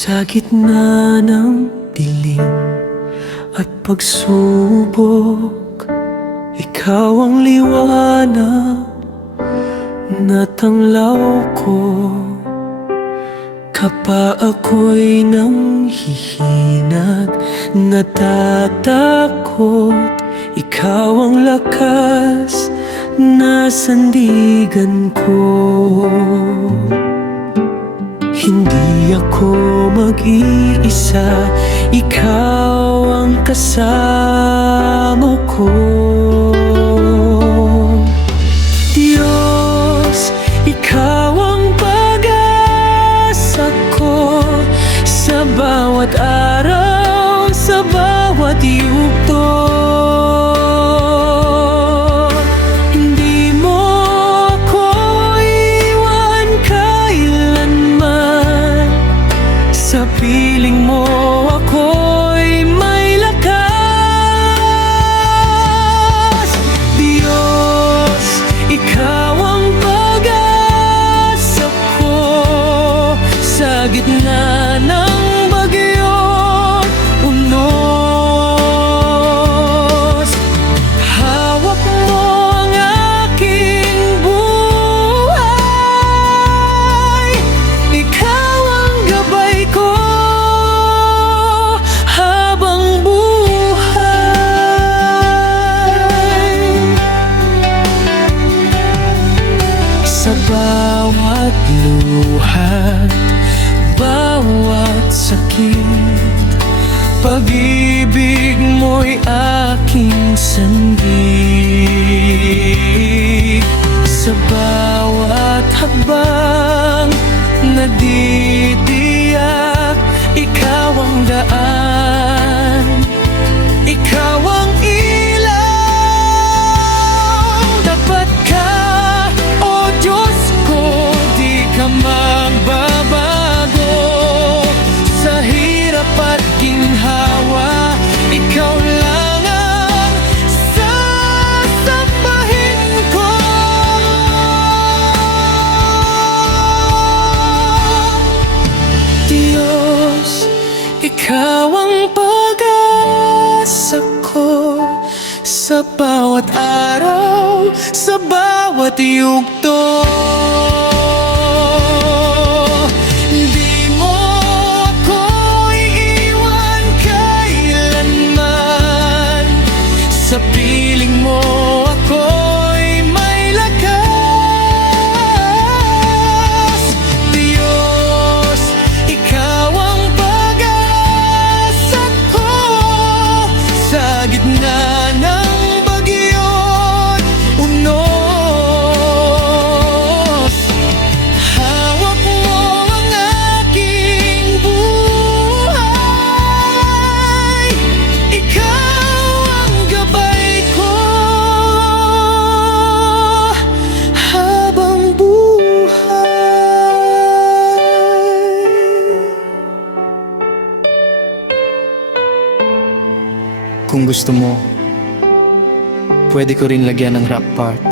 Sa gitna ng dilim at pagsubok, ikaw ang liwanag na tanglaw ko. Kapa ako'y nanghihinag, natatakot, ikaw ang lakas na sandigan ko. Hindi ako mag-iisa, ikaw ang kasama ko. Diyos, ikaw ang pag-asa ko, sa bawat araw, sa bawat yugto. Sa piling mo ako'y may lakas. Diyos, ikaw ang pag-asa ko, sa gitna ng bagyong unos. Hawak mo ang aking buhay, ikaw ang gabay ko habang buhay. Sa bawat luha, bawat sakit, pag-ibig mo'y aking sandig. Sa bawat hakbang na ditiyak, ikaw ang daan, ikaw ang ilaw. Tapat ka, o Diyos ko, di ka magbabago. Sa hirap at ginhawa, ikaw lang ang sasambahin ko. Diyos, ikaw ang pag-asa ko, sa bawat araw, sa bawat yugto. Di mo ako iiwan kailanman, sa piling mo ako'y may lakas. Diyos, ikaw ang pag-asa ko, sa gitna ng bagyong unos. Hawak mo ang aking buhay, ikaw ang gabay ko habang buhay. Kung gusto mo, pwede ko rin lagyan ng rap part.